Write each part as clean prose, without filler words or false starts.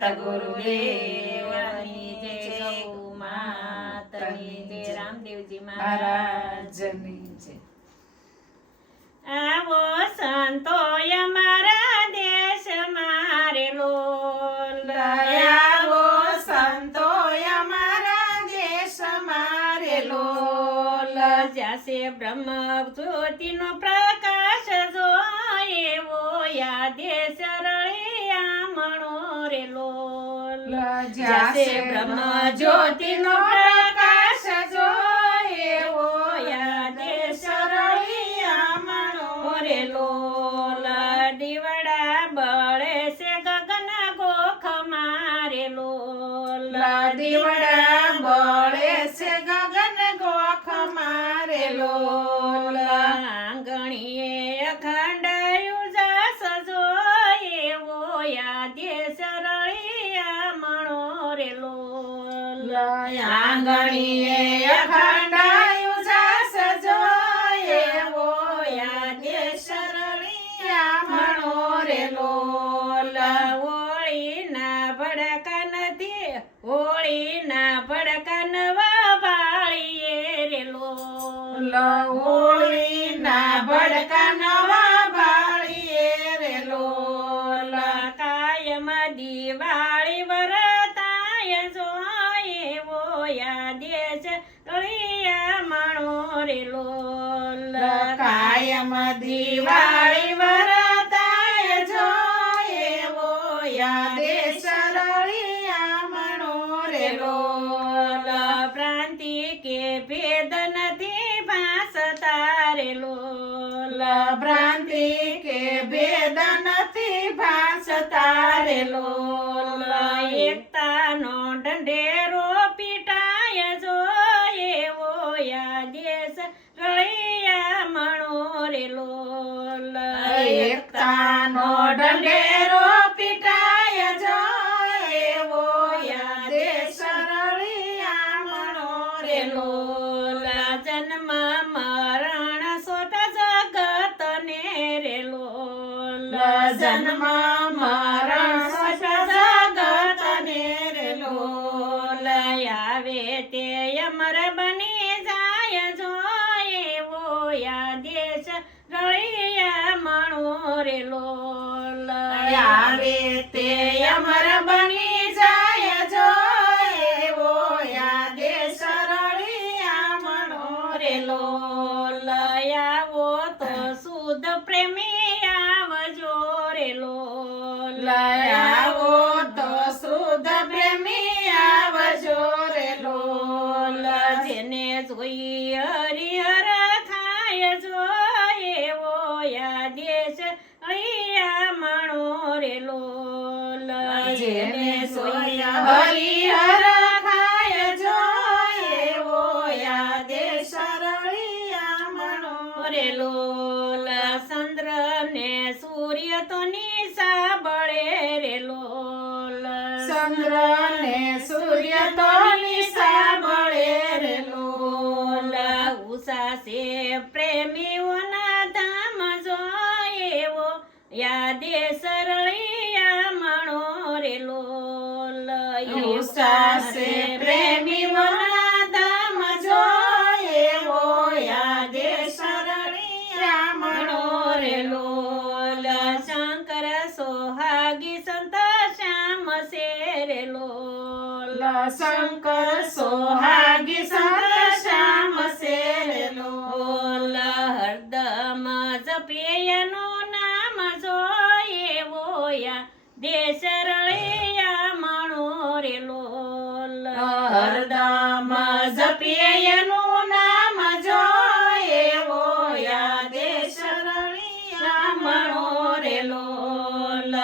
માત ગુરુદેવની જય, ગૌ માતની જય, રામદેવજી મહારાજની જય. આવો સંતોય મારા દેશ મારે લોલ, આવો સંતોય મારા દેશ મારે લોલ. જાસે બ્રહ્મ જ્યોતિનો પ્રકાશ જોય એવો યા દેશ રળિયા મણો રે લોલ. જાસે બ્રહ્મ જ્યોતિનો પ્રકાશ જોય એવો યા દેશ રળિયા મણો રે લોલ. દીવડા બળે છે ગગન ગોખ મારે લોલ. દીવડા બળે છે ગગન ગોખ મારે લોલ. આંગણીએ અખંડાયું જાસ જોય એવો યા દેશ રળિયા મણો રે લોલ. આંગણીએ અખંડાયું જાસ જોય એવો યા દેશ રળિયા મણો રે લોલ. હોળીના ભડકા નથી, હોળીના ભડકા નવા ભાળીએ રે લોલ. હોળીના ભડકા નવા ભાળીએ રે લોલ. કાયમ દિવાળી વરતાય જોય એવો યા દેશ રળિયા મણો રે લોલ. કાયમ દિવાળી વરતાય જોય એવો યા દેશ રળિયા મણો રે લોલ. પ્રાંતિ કે ભેદ નથી ભાસતા રે લોલ. ભ્રાંતિ કે ભેદ નથી ભાસતા રે લોલ. એકતાનો ઢંઢેરો પીટાય જોય એવો યા દેશ રળિયા મણો રે લોલ. એકતાનો ઢંઢેરો પીટાય જોય એવો યા દેશ રળિયા મણો રે લોલ. જન્મ મરણ સોટ જગત ને રે લોલ. જન્મ મરણ સોટ જગત ને રે લોલ. આવે તે અમર બની જાય જોય એવો યા દેશ રળિયા મણો રે લોલ. આવે તે અમર બની જાય જોય એવો યા દેશ રળિયા મણો રે લોલ. આવો તો શુદ્ધ પ્રેમી આવજો રે લોલ. આવો તો શુદ્ધ પ્રેમી આવજો રે લોલ. જેને જોઈ હરિહર ખાય જોય એવો યા દેશ રળિયા મણો રે લોલ. જેને સોય હરિહર ખાય જોય એવો યા દેશ રળિયા મણો રે લોલ. ચંદ્ર ને સૂર્ય તો નિશા બળે રે લોલ. ચંદ્ર ને સૂર્ય તો નિશા બળે રે લોલ. ઉષા છે પ્રેમીઓના ધામ જોય એવો યા દેશ રળિયા મણો રે લોલ. ઉષા છે પ્રેમીઓના ધામ જોય એવો યા દેશ રળિયા મણો રે લોલ. શંકર સોહાગી સંત શ્યામ છે રે લોલ. શંકર સોહાગી સંત શ્યામ છે રે લોલ. હરદમ જપેયનું નામ જોય એવો યા દેશ રળિયા મણો રે લોલ. હરદમ જપેયનું નામ જોય એવો યા દેશ રળિયા મણો રે લોલ.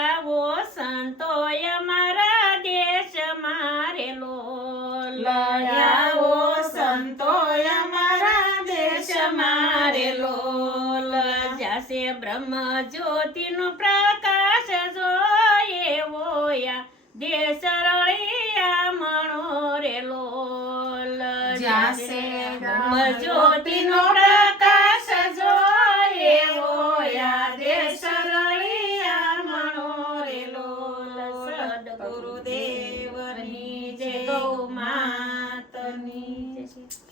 આવો સંતોય મારા દેશ મારે લોલ. આવો સંતોય મારા દેશ મારે લોલ. જાસે બ્રહ્મ જ્યોતિનો પ્રકાશ જોય એવો યા દેશ રળિયા મણો રે લોલ. જાસે બ્રહ્મ જ્યોતિનો પ્રકાશ જોય એવો યા દેશ રળિયા મણો રે લોલ. સદગુરુ છે.